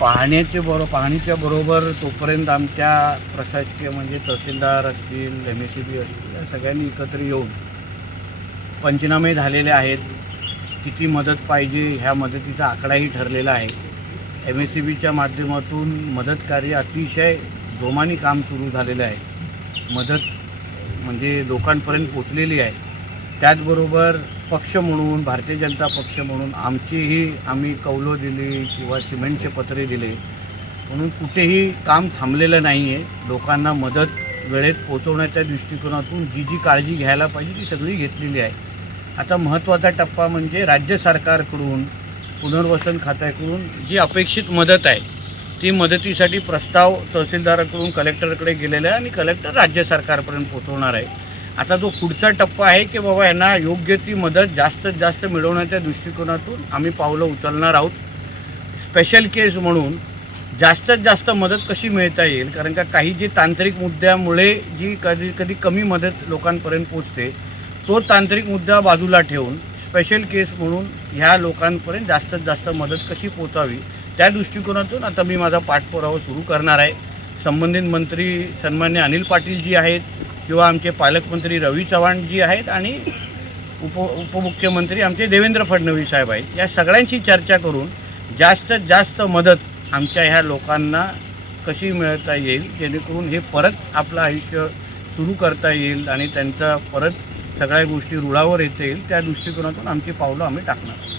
पाहणीच्या बरोबर तोपर्यंत आमच्या प्रशासकीय म्हणजे तहसीलदार असतील, MSEB असतील, या सगळ्यांनी एकत्र येऊन पंचनामे झालेले आहेत. किती मदत पाहिजे ह्या मदतीचा आकडाही ठरलेला आहे. MSEBच्या माध्यमातून मदत कार्य अतिशय जोमाने काम सुरू झालेलं आहे. मदत म्हणजे लोकांपर्यंत पोचलेली आहे. त्याचबरोबर पक्ष म्हणून भारतीय जनता पक्ष म्हणून आम्ही कौलं दिली किंवा सिमेंटचे पत्रे दिले म्हणून कुठेही काम थांबलेलं नाही आहे. लोकांना मदत वेळेत पोहोचवण्याच्या दृष्टिकोनातून जी काळजी घ्यायला पाहिजे ती सगळी घेतलेली आहे. आता महत्त्वाचा टप्पा म्हणजे राज्य सरकारकडून पुनर्वसन खात्याकडून जी अपेक्षित मदत आहे ती मदतीसाठी प्रस्ताव तहसीलदाराकडून कलेक्टरकडे गेलेला आहे आणि कलेक्टर राज्य सरकारपर्यंत पोहोचवणार आहे. आता जो पुढचा टप्पा आहे की बाबा यांना योग्य ती मदत जास्तीत जास्त मिळवण्याच्या दृष्टिकोनातून आम्ही पावलं उचलणार आहोत. स्पेशल केस म्हणून जास्तीत जास्त मदत कशी मिळता येईल, कारण का काही जे तांत्रिक मुद्द्यामुळे जी कधी कमी मदत लोकांपर्यंत पोचते तो तांत्रिक मुद्दा बाजूला ठेवून स्पेशल केस म्हणून ह्या लोकांपर्यंत जास्तीत जास्त मदत कशी पोचावी त्या दृष्टिकोनातून आता मी माझा पाठपुरावा सुरू करणार आहे. संबंधित मंत्री सन्मान्य अनिल पाटील जी आहेत किंवा आमचे पालकमंत्री रवी चव्हाण जी आहेत आणि उपमुख्यमंत्री आमचे देवेंद्र फडणवीस साहेब आहेत, या सगळ्यांशी चर्चा करून जास्तीत जास्त मदत आमच्या ह्या लोकांना कशी मिळवता येईल जेणेकरून हे परत आपलं आयुष्य सुरू करता येईल आणि त्यांचा परत सगळ्या गोष्टी रुळावर येता येईल त्या दृष्टिकोनातून आमची पावलं आम्ही टाकणार.